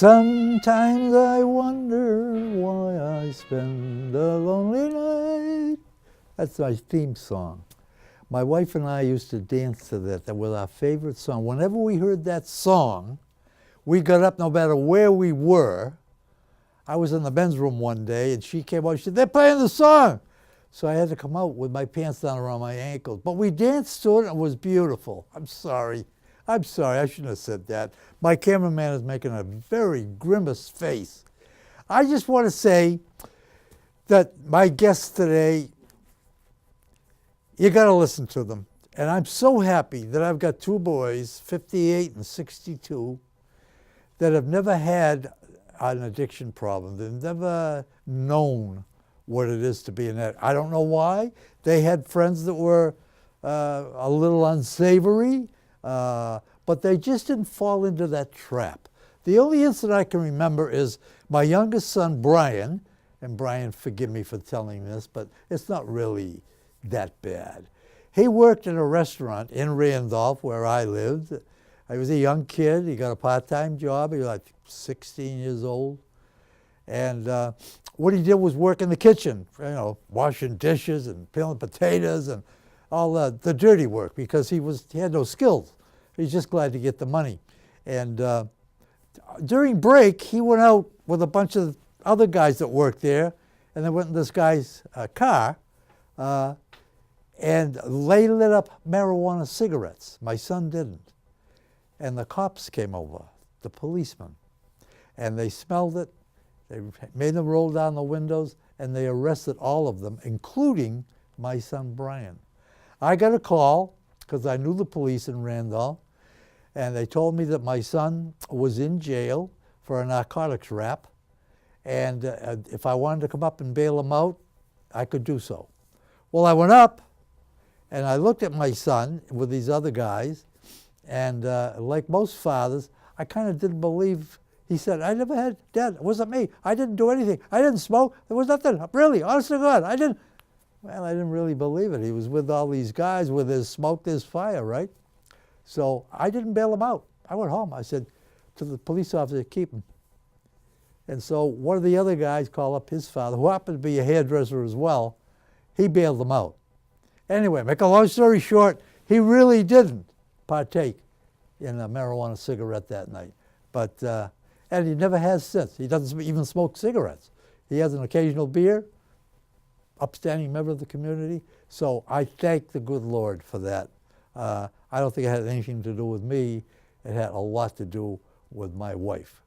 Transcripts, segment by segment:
Sometimes I wonder why I spend a lonely night. That's my theme song. My wife and I used to dance to that. That was our favorite song. Whenever we heard that song, we got up no matter where we were. I was in the men's room one day, and she came out. She said, "They're playing the song." So I had to come out with my pants down around my ankles. But we danced to it, and it was beautiful. I'm sorry. I shouldn't have said that. My cameraman is making a very grimace face. I just want to say that my guests today, you got to listen to them. And I'm so happy that I've got two boys, 58 and 62, that have never had an addiction problem. They've never known what it is to be an addict. I don't know why. They had friends that were a little unsavory, but they just didn't fall into that trap. The only incident I can remember is my youngest son, Brian, and Brian, forgive me for telling this, but it's not really that bad. He worked in a restaurant in Randolph where I lived. He was a young kid. He got a part-time job. He was like 16 years old. And what he did was work in the kitchen, washing dishes and peeling potatoes and all the dirty work because he had no skills. He's just glad to get the money. And during break, he went out with a bunch of other guys that worked there, and they went in this guy's car, and they lit up marijuana cigarettes. My son didn't. And the cops came over, the policemen, and they smelled it. They made them roll down the windows, and they arrested all of them, including my son, Brian. I got a call because I knew the police in Randolph, and they told me that my son was in jail for a narcotics rap, and if I wanted to come up and bail him out, I could do so. Well, I went up, and I looked at my son with these other guys, and like most fathers, I kind of didn't believe. He said, "I never had, Dad, it wasn't me. I didn't do anything. I didn't smoke. There was nothing. Really, honest to God, I didn't." Well, I didn't really believe it. He was with all these guys. Where there's smoke, there's fire, right? So I didn't bail him out. I went home. I said to the police officer, "Keep him." And so one of the other guys called up his father, who happened to be a hairdresser as well. He bailed him out. Anyway, make a long story short, he really didn't partake in a marijuana cigarette that night. But, and he never has since. He doesn't even smoke cigarettes. He has an occasional beer, upstanding member of the community. So I thank the good Lord for that. I don't think it had anything to do with me. It had a lot to do with my wife.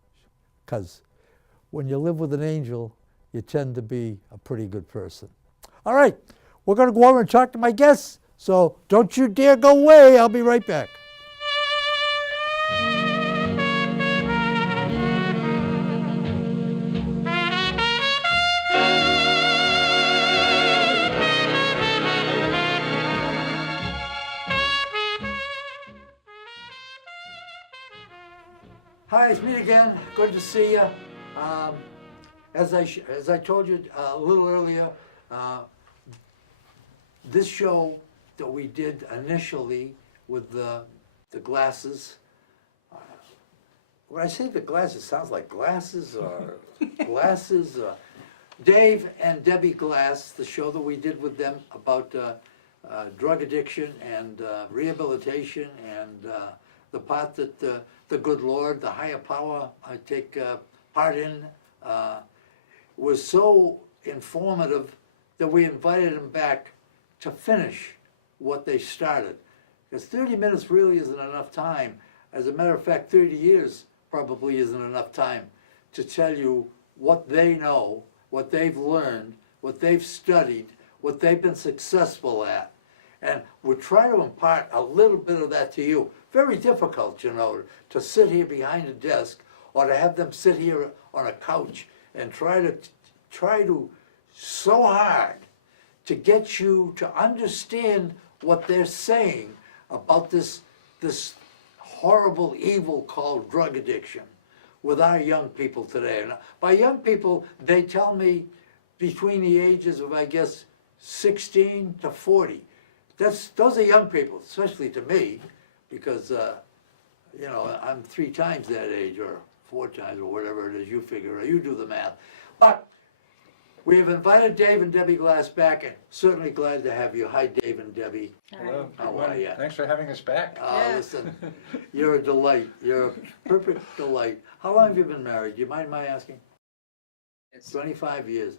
Because when you live with an angel, you tend to be a pretty good person. All right, we're going to go over and talk to my guests. So don't you dare go away. I'll be right back. Hi, it's me again. Good to see you. As I told you a little earlier, this show that we did initially with the glasses. When I say the glasses, it sounds like glasses or glasses. Dave and Debbie Glass, the show that we did with them about drug addiction and rehabilitation and the part that the good Lord, the higher power, I take part in, was so informative that we invited them back to finish what they started. Because 30 minutes really isn't enough time. As a matter of fact, 30 years probably isn't enough time to tell you what they know, what they've learned, what they've studied, what they've been successful at. And we try to impart a little bit of that to you. Very difficult, to sit here behind a desk or to have them sit here on a couch and try to so hard to get you to understand what they're saying about this horrible evil called drug addiction with our young people today. And by young people, they tell me between the ages of, I guess, 16 to 40. Those are young people, especially to me, because I'm 3 times that age, or 4 times or whatever it is, you figure it, you do the math. But we have invited Dave and Debbie Glass back, and certainly glad to have you. Hi, Dave and Debbie. Hello. How are you? Thanks for having us back. Listen, you're a delight. You're a perfect delight. How long have you been married? Do you mind my asking? 25 years.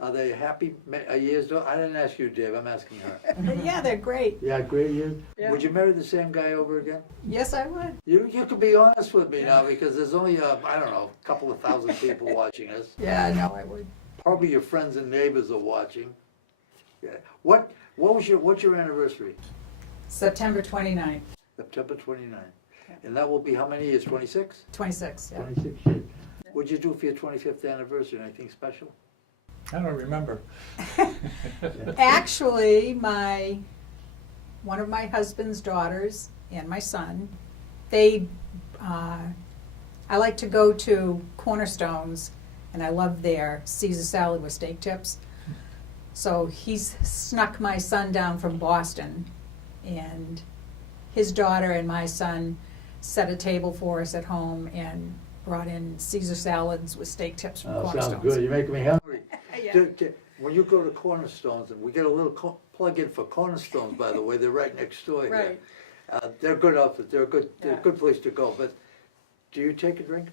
Are they happy years? I didn't ask you, Dave. I'm asking her. Yeah, they're great. Yeah, great years. Yeah. Would you marry the same guy over again? Yes, I would. You could be honest with me now, because there's only I don't know, a couple of thousand people watching us. Yeah, no, I would. Probably your friends and neighbors are watching. Yeah. What's your anniversary? September 29th. September 29th. And that will be how many years? 26? 26, yeah. 26 years. What'd you do for your 25th anniversary? Anything special? I don't remember. Actually, one of my husband's daughters and my son, I like to go to Cornerstones, and I love their Caesar salad with steak tips. So he's snuck my son down from Boston, and his daughter and my son set a table for us at home and brought in Caesar salads with steak tips from Cornerstones. Sounds good. You're making me hungry. Yeah. When you go to Cornerstones, and we get a little plug-in for Cornerstones, by the way, they're right next door here. Right. They're good outfit. They're a Yeah. good place to go. But do you take a drink?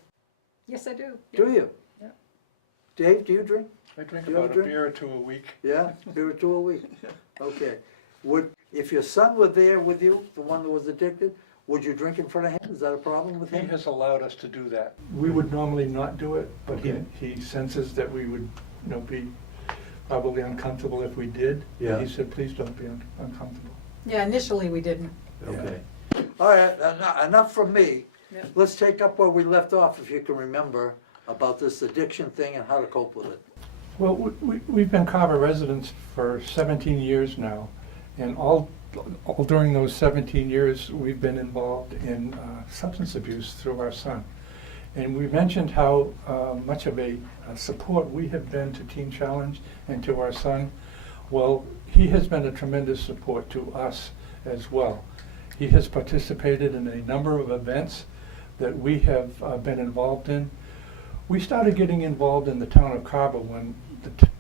Yes, I do. Do you? Yeah. Dave, do you drink? I drink Do you have about a a drink? beer or two a week. Yeah, beer or 2 a week. Okay. If your son were there with you, the one that was addicted, would you drink in front of him? Is that a problem with He him? has allowed us to do that. We would normally not do it, but Okay. he senses that we would, be probably uncomfortable if we did. But Yeah. he said, please don't be uncomfortable. Yeah, initially we didn't. Okay. All right, enough from me. Yeah. Let's take up where we left off, if you can remember, about this addiction thing and how to cope with it. Well, we've been Carver residents for 17 years now, and all during those 17 years, we've been involved in substance abuse through our son. And we mentioned how much of a support we have been to Teen Challenge and to our son. Well, he has been a tremendous support to us as well. He has participated in a number of events that we have been involved in. We started getting involved in the town of Carver when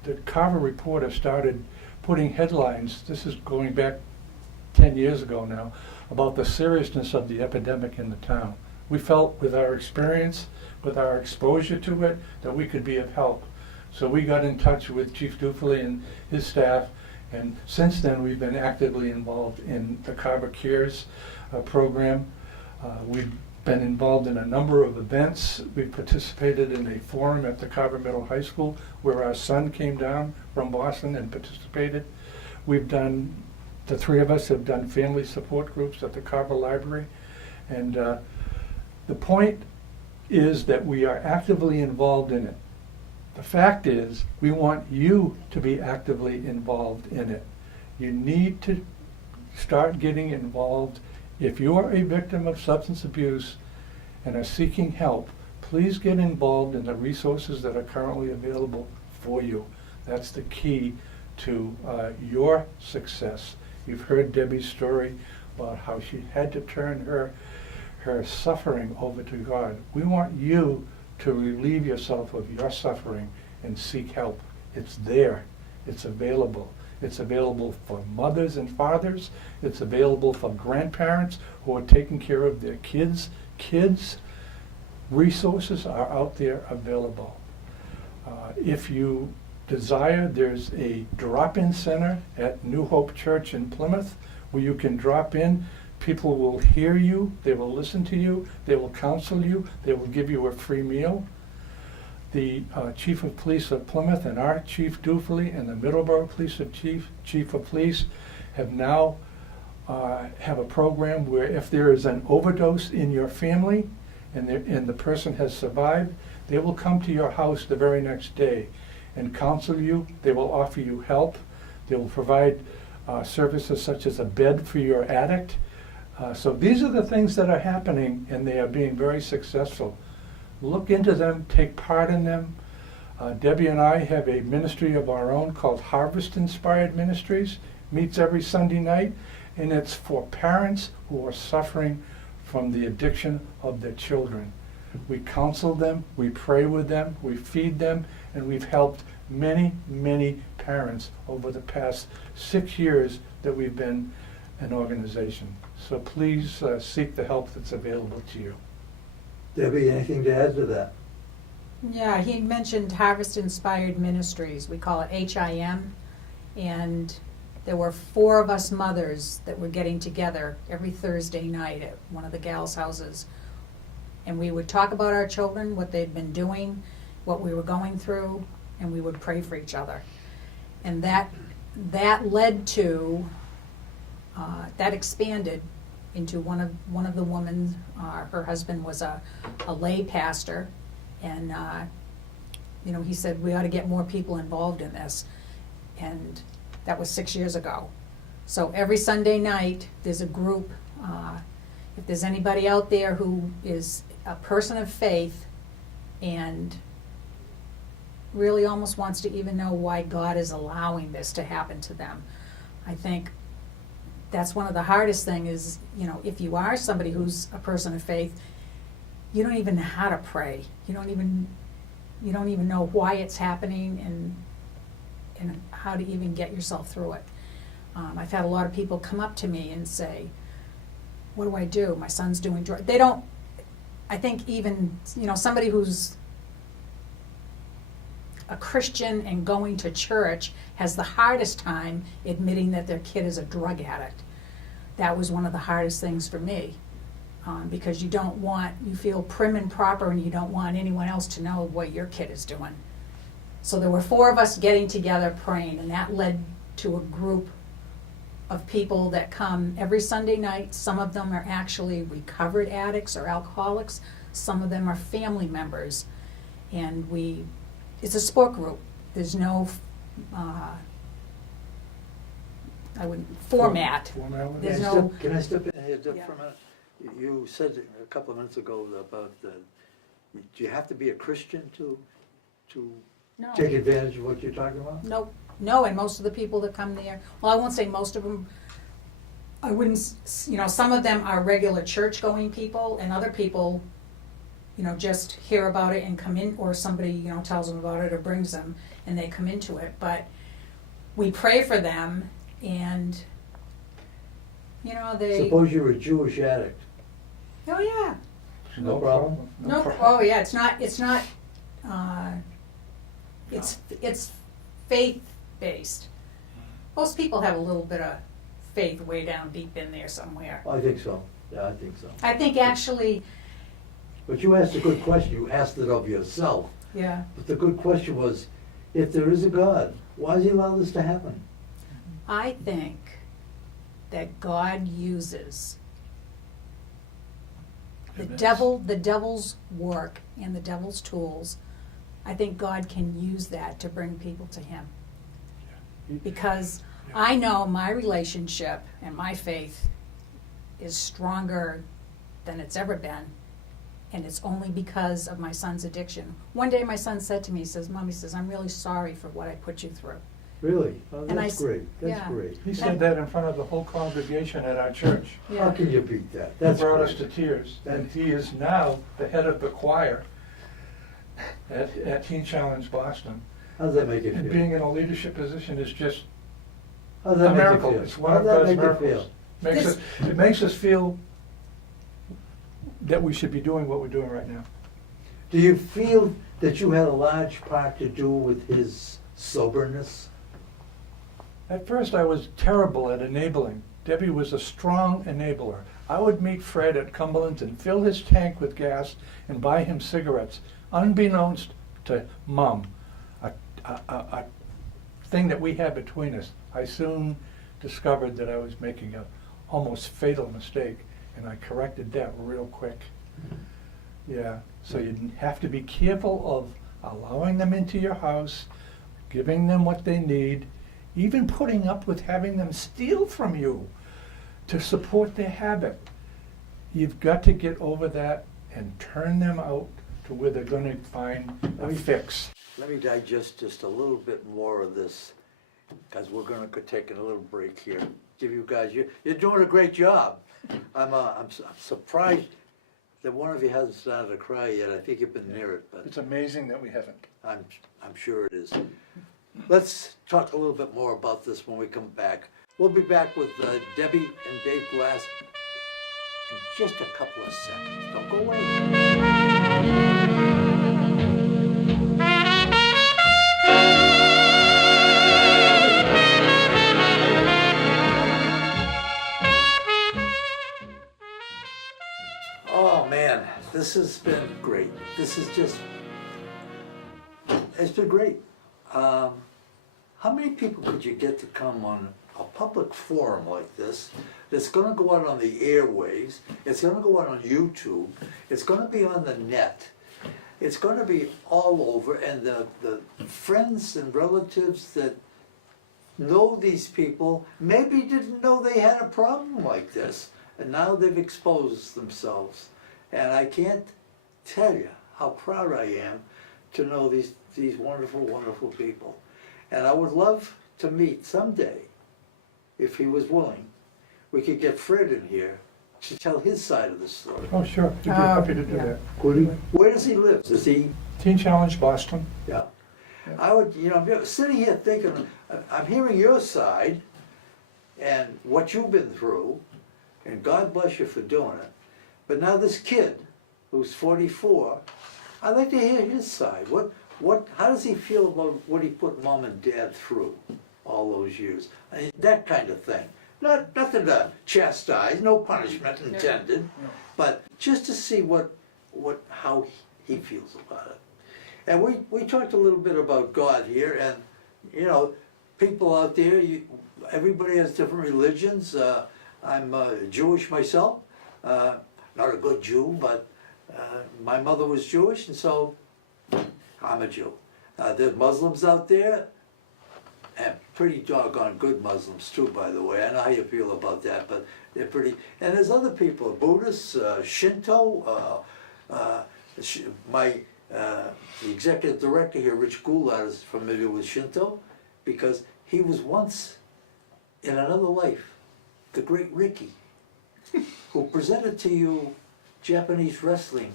the Carver Reporter started putting headlines, this is going back 10 years ago now, about the seriousness of the epidemic in the town. We felt with our experience, with our exposure to it, that we could be of help. So we got in touch with Chief Dufley and his staff, and since then we've been actively involved in the Carver Cares program. We've been involved in a number of events. We participated in a forum at the Carver Middle High School where our son came down from Boston and participated. The three of us have done family support groups at the Carver Library. And the point is that we are actively involved in it. The fact is, we want you to be actively involved in it. You need to start getting involved. If you are a victim of substance abuse and are seeking help, please get involved in the resources that are currently available for you. That's the key to your success. You've heard Debbie's story about how she had to turn her suffering over to God. We want you to relieve yourself of your suffering and seek help. It's there. It's available. It's available for mothers and fathers. It's available for grandparents who are taking care of their kids. Resources are out there available. If you desire, there's a drop-in center at New Hope Church in Plymouth where you can drop in. People will hear you, they will listen to you, they will counsel you, they will give you a free meal. The Chief of Police of Plymouth and our Chief Dufley and the Middleborough Police Chief of Police have now have a program where if there is an overdose in your family and the person has survived, they will come to your house the very next day and counsel you. They will offer you help. They will provide services such as a bed for your addict. So these are the things that are happening, and they are being very successful. Look into them, take part in them. Debbie and I have a ministry of our own called Harvest Inspired Ministries. Meets every Sunday night, and it's for parents who are suffering from the addiction of their children. We counsel them, we pray with them, we feed them, and we've helped many, many parents over the past 6 years that we've been an organization. So please seek the help that's available to you. Debbie, anything to add to that? Yeah, he mentioned Harvest Inspired Ministries. We call it HIM. And there were 4 of us mothers that were getting together every Thursday night at one of the gals' houses. And we would talk about our children, what they'd been doing, what we were going through, and we would pray for each other. And that led to, that expanded into one of the women. Her husband was a lay pastor, and he said we ought to get more people involved in this, and that was 6 years ago. So every Sunday night there's a group. If there's anybody out there who is a person of faith and really almost wants to even know why God is allowing this to happen to them, I think that's one of the hardest things is, if you are somebody who's a person of faith, you don't even know how to pray. You don't even know why it's happening and how to even get yourself through it. I've had a lot of people come up to me and say, what do I do? My son's doing drugs. They don't, I think even, somebody who's a Christian and going to church has the hardest time admitting that their kid is a drug addict. That was one of the hardest things for me, because you feel prim and proper and you don't want anyone else to know what your kid is doing. So there were 4 of us getting together praying, and that led to a group of people that come every Sunday night. Some of them are actually recovered addicts or alcoholics. Some of them are family members. And it's a support group. There's no, format. There's no. Can I step in here Yeah. for a minute? You said a couple of minutes ago about, do you have to be a Christian to No. take advantage of what you're talking about? Nope. No, and most of the people that come there, well, I won't say most of them, I wouldn't, some of them are regular church-going people, and other people, just hear about it and come in, or somebody, tells them about it or brings them, and they come into it. But we pray for them, and, they... Suppose you're a Jewish addict. Oh, yeah. No problem? No, oh, yeah, it's not, it's faith-based. Most people have a little bit of faith way down deep in there somewhere. I think so. Yeah, I think so. I think actually, But you asked a good question. You asked it of yourself. yeah, But the good question was, if there is a God, why does he allow this to happen? I think that God uses the devil's work and the devil's tools. I think God can use that to bring people to him. Because I know my relationship and my faith is stronger than it's ever been, and it's only because of my son's addiction. One day my son said to me, he says, Mom, I'm really sorry for what I put you through. Really? Oh, And that's great. That's yeah. great. He said that in front of the whole congregation at our church. How can you beat that? That That's brought us great. to tears. And he is now the head of the choir at Teen Challenge Boston. How does that make you And feel? being in a leadership position is just How does a that make miracle. you feel? It's one How of does that God's make you miracles. feel? It makes us feel that we should be doing what we're doing right now. Do you feel that you had a large part to do with his soberness? At first, I was terrible at enabling. Debbie was a strong enabler. I would meet Fred at Cumberland's and fill his tank with gas and buy him cigarettes, unbeknownst to Mom, a thing that we had between us. I soon discovered that I was making a almost fatal mistake, and I corrected that real quick. Yeah, so you have to be careful of allowing them into your house, giving them what they need, even putting up with having them steal from you to support their habit. You've got to get over that and turn them out to where they're going to find a fix. Let me digest just a little bit more of this, because we're going to take a little break here. Give you guys, you're doing a great job. I'm surprised that one of you hasn't started to cry yet. I think you've been near it, but It's amazing that we haven't. I'm sure it is. Let's talk a little bit more about this when we come back. We'll be back with Debbie and Dave Glass in just a couple of seconds. Don't go away. Oh man, this has been great. This is just, it's been great. How many people could you get to come on a public forum like this? It's going to go out on the airwaves. It's going to go out on YouTube. It's going to be on the net. It's going to be all over. And the friends and relatives that know these people maybe didn't know they had a problem like this. And now they've exposed themselves. And I can't tell you how proud I am to know these wonderful, wonderful people. And I would love to meet someday, if he was willing, we could get Fred in here to tell his side of the story. Oh, sure, we'd be happy to do yeah. that. Where does he live? Does he? Teen Challenge Boston. Yeah. I would, I'm sitting here thinking, I'm hearing your side and what you've been through, and God bless you for doing it. But now this kid, who's 44, I'd like to hear his side. How does he feel about what he put mom and dad through all those years? I mean, that kind of thing. Nothing to chastise, no punishment intended, but just to see how he feels about it. And we talked a little bit about God here, and people out there, everybody has different religions. I'm Jewish myself, not a good Jew, but my mother was Jewish, and so I'm a Jew. There's Muslims out there, and pretty doggone good Muslims too, by the way. I know how you feel about that, but they're pretty. And there's other people, Buddhists, Shinto. The executive director here, Rich Goulart, is familiar with Shinto because he was once in another life the great Ricky, who presented to you Japanese wrestling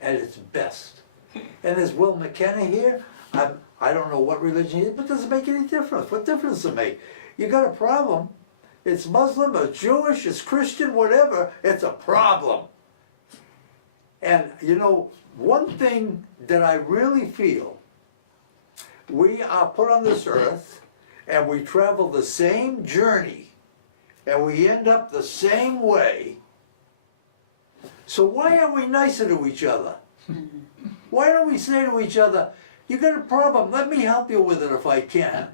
at its best. And there's Will McKenna here. I don't know what religion he is, but does it make any difference? What difference does it make? You got a problem. It's Muslim, it's Jewish, it's Christian, whatever. It's a problem. And one thing that I really feel, we are put on this earth and we travel the same journey and we end up the same way. So why aren't we nicer to each other? Why don't we say to each other, you got a problem, let me help you with it if I can.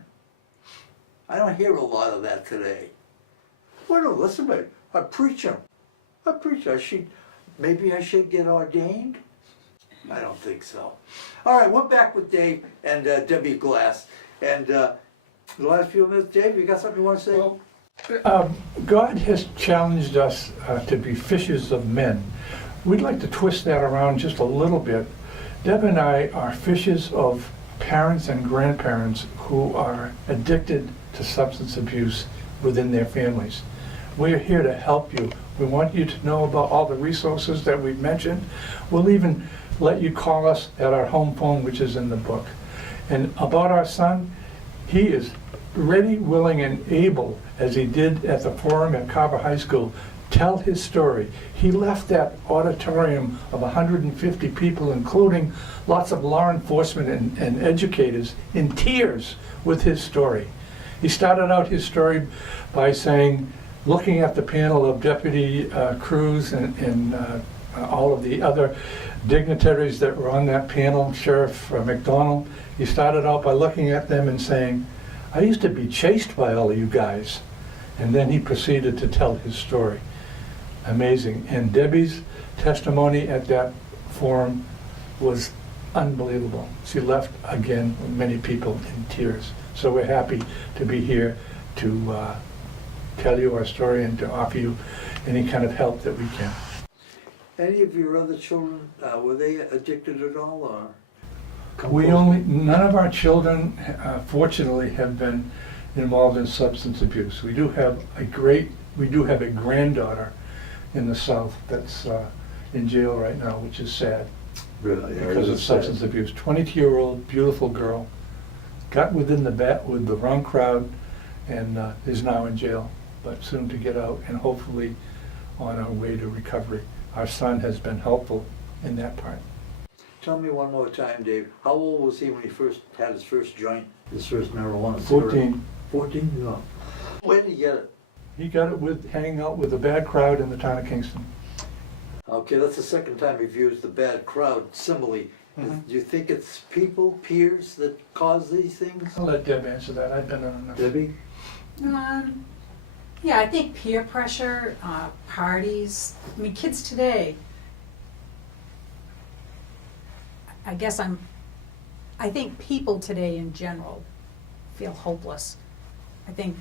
I don't hear a lot of that today. Well, no, listen to me, I'm preaching. Maybe I should get ordained? I don't think so. All right, we're back with Dave and Debbie Glass. And the last few minutes, Dave, you got something you want to say? Well, God has challenged us to be fishers of men. We'd like to twist that around just a little bit. Deb and I are fishers of parents and grandparents who are addicted to substance abuse within their families. We're here to help you. We want you to know about all the resources that we've mentioned. We'll even let you call us at our home phone, which is in the book. And about our son, he is ready, willing, and able, as he did at the forum at Carver High School, tell his story. He left that auditorium of 150 people, including lots of law enforcement and educators, in tears with his story. He started out his story by saying, looking at the panel of Deputy Cruz and all of the other dignitaries that were on that panel, Sheriff McDonald, he started out by looking at them and saying, I used to be chased by all of you guys. And then he proceeded to tell his story. Amazing. And Debbie's testimony at that forum was unbelievable. She left again with many people in tears. So we're happy to be here to tell you our story and to offer you any kind of help that we can. Any of your other children, were they addicted at all, or? None of our children, fortunately, have been involved in substance abuse. We do have a granddaughter in the South that's in jail right now, which is sad Really? because of substance abuse. 22-year-old, beautiful girl, got within with the wrong crowd, and is now in jail, but soon to get out, and hopefully on our way to recovery. Our son has been helpful in that part. Tell me one more time, Dave, how old was he when he first had his first joint, his first marijuana cigarette? 14. 14? Yeah. When did he get it? He got it with hanging out with a bad crowd in the town of Kingston. Okay, that's the second time you've used the bad crowd simile. Mhm. Do you think it's people, peers, that cause these things? I'll let Deb answer that. I've been on enough. Debbie? Yeah, I think peer pressure, parties. I mean, kids today. I think people today in general feel hopeless. I think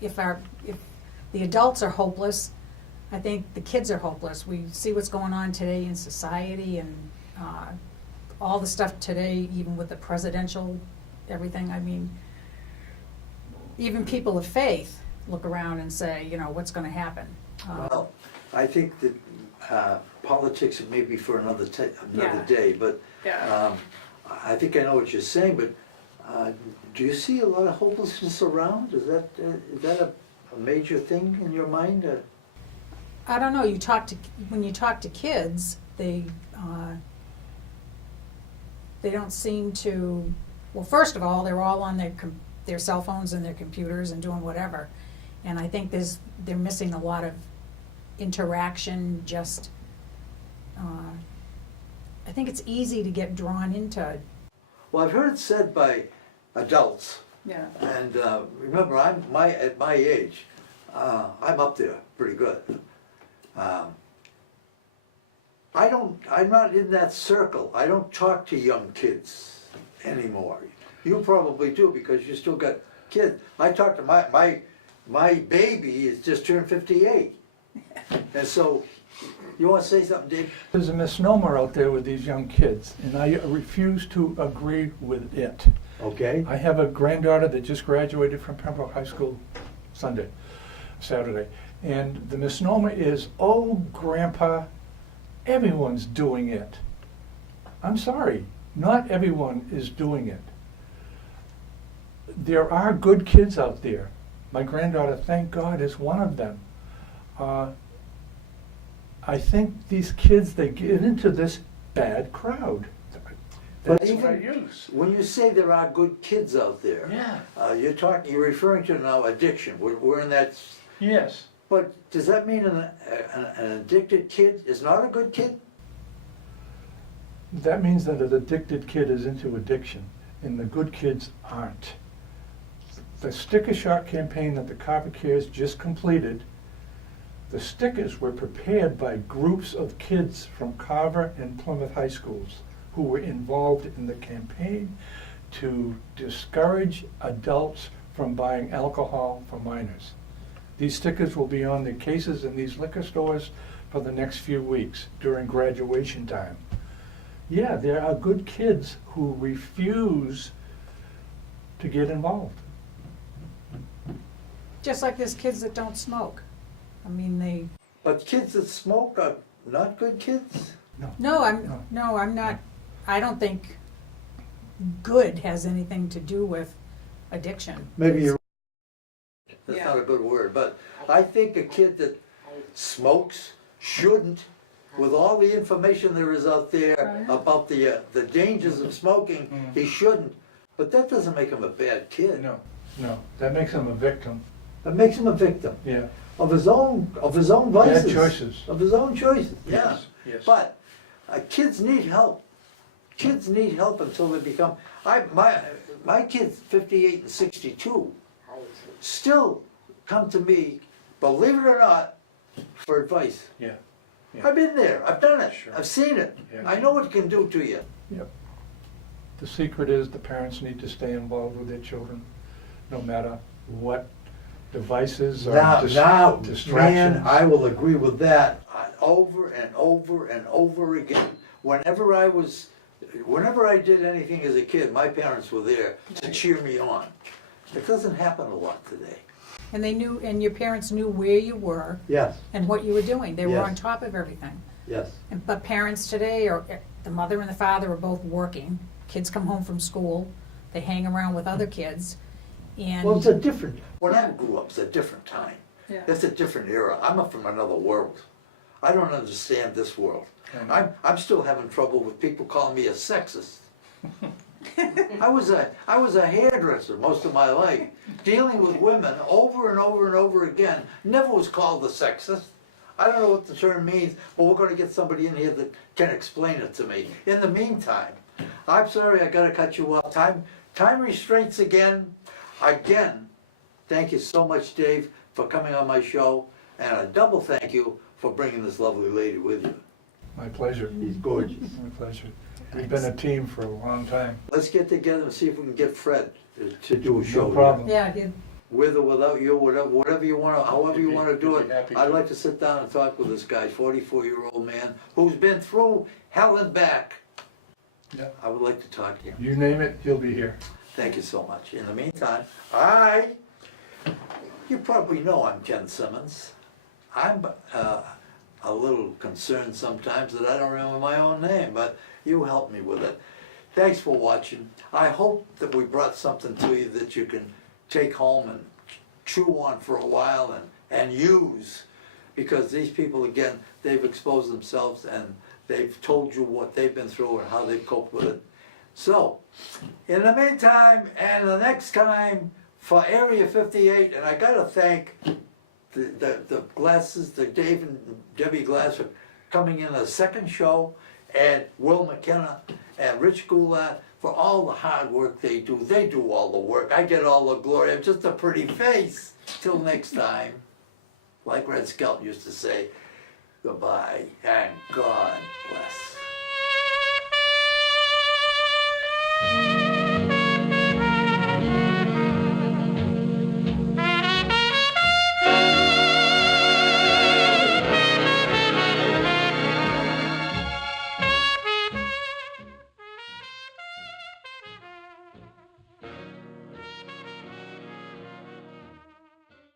if the adults are hopeless, I think the kids are hopeless. We see what's going on today in society and all the stuff today, even with the presidential everything. I mean, even people of faith look around and say, you know, what's going to happen? Well, I think that politics may be for another Yeah. day, but Yeah. I think I know what you're saying, but do you see a lot of hopelessness around? Is that a major thing in your mind? I don't know. When you talk to kids, they don't seem to. Well, first of all, they're all on their cell phones and their computers and doing whatever, and I think they're missing a lot of interaction. Just, I think it's easy to get drawn into. Well, I've heard it said by adults, Yeah. and remember, at my age, I'm up there pretty good. I'm not in that circle. I don't talk to young kids anymore. You probably do because you still got kids. I talk to my baby has just turned 58. And so, you want to say something, Dave? There's a misnomer out there with these young kids, and I refuse to agree with it. Okay. I have a granddaughter that just graduated from Pembroke High School Saturday, and the misnomer is, oh, Grandpa, everyone's doing it. I'm sorry, not everyone is doing it. There are good kids out there. My granddaughter, thank God, is one of them. I think these kids, they get into this bad crowd. But That's what I even use. when you say there are good kids out there, Yeah. you're referring to now addiction. We're in that. Yes. But does that mean an addicted kid is not a good kid? That means that an addicted kid is into addiction, and the good kids aren't. The sticker shock campaign that the Carver Cares just completed, the stickers were prepared by groups of kids from Carver and Plymouth high schools who were involved in the campaign to discourage adults from buying alcohol for minors. These stickers will be on the cases in these liquor stores for the next few weeks during graduation time. Yeah, there are good kids who refuse to get involved. Just like there's kids that don't smoke. I mean, But kids that smoke are not good kids? No, I'm not. I don't think good has anything to do with addiction. Maybe you're. That's Yeah. not a good word, but I think a kid that smokes shouldn't, with all the information there is out there about the dangers of smoking, he shouldn't. But that doesn't make him a bad kid. No, that makes them a victim. That makes him a victim Yeah. of his own vices. Bad choices. Of his own choices. Yeah. Yes. But kids need help. Kids need help until they become. My kids, 58 and 62, still come to me, believe it or not, for advice. Yeah. I've been there. I've done it. Sure. I've seen it. Yeah. I know what it can do to you. Yep. The secret is the parents need to stay involved with their children, no matter what devices or distractions. Man, I will agree with that over and over and over again. Whenever I did anything as a kid, my parents were there to cheer me on. It doesn't happen a lot today. And they knew, and your parents knew where you were Yes. and what you were doing. They were Yes. on top of everything. Yes. But parents today, or the mother and the father are both working. Kids come home from school, they hang around with other kids, and. Well, it's a different, when I grew up, it's a different time. Yeah. It's a different era. I'm up from another world. I don't understand this world. I'm still having trouble with people calling me a sexist. I was a hairdresser most of my life, dealing with women over and over and over again. Never was called a sexist. I don't know what the term means, but we're going to get somebody in here that can explain it to me. In the meantime, I'm sorry I got to cut you off. Time restraints again. Again, thank you so much, Dave, for coming on my show, and a double thank you for bringing this lovely lady with you. My pleasure. He's gorgeous. My pleasure. We've been a team for a long time. Let's get together and see if we can get Fred to do a show. No problem. Yeah, With or without you, whatever you want, however you want to do He'd be it. happy I'd to. like to sit down and talk with this guy, 44-year-old man, who's been through hell and back. Yeah. I would like to talk to him. You name it, he'll be here. Thank you so much. In the meantime, you probably know I'm Ken Simmons. I'm a little concerned sometimes that I don't remember my own name, but you help me with it. Thanks for watching. I hope that we brought something to you that you can take home and chew on for a while and use, because these people, again, they've exposed themselves and they've told you what they've been through and how they've coped with it. So, in the meantime, and the next time for Area 58, and I gotta thank the Glasses, the Dave and Debbie Glass for coming in a second show, and Will McKenna and Rich Goulart for all the hard work they do. They do all the work. I get all the glory. I'm just a pretty face. Till next time, like Red Skelton used to say, goodbye and God bless.